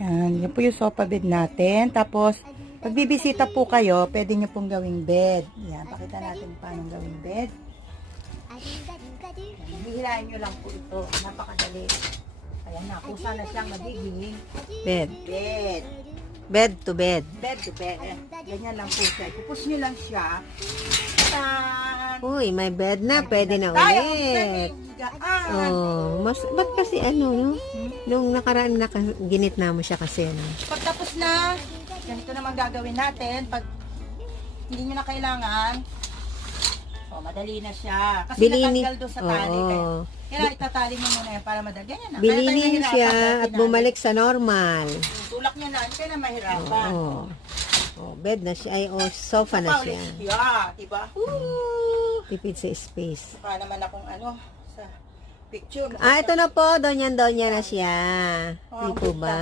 Yan po yung sofa bed natin. Tapos, pag bibisita po kayo, pwede nyo pong gawing bed. Yan, pakita natin paano gawing bed. Hihilahin nyo lang po ito. Napakadali. Ayan na, kung sana siyang magiging Bed. bed. Bed to bed. Bed to bed. Ganyan lang po siya. Ipupus nyo lang siya. Tan! Uy, may bed na. Pwede na Tayo, ulit. higaan. Oh, ba't kasi no? Nung nakaraan ginitna mo siya kasi Pagtapos na, ganito naman gagawin natin. Pag hindi nyo na kailangan, madali na siya. Kasi natanggal doon sa tali. Kaya itatali nyo muna yan para madali. Ganyan na. Bilinin siya at bumalik sa normal. Tulak nyo na, hindi kayo na mahirapan. Bed na siya. Ay, sofa na siya. Yeah, diba? Tipid sa space. Mukha naman akong sa picture. Ito na po. Donya na siya. Di po ba?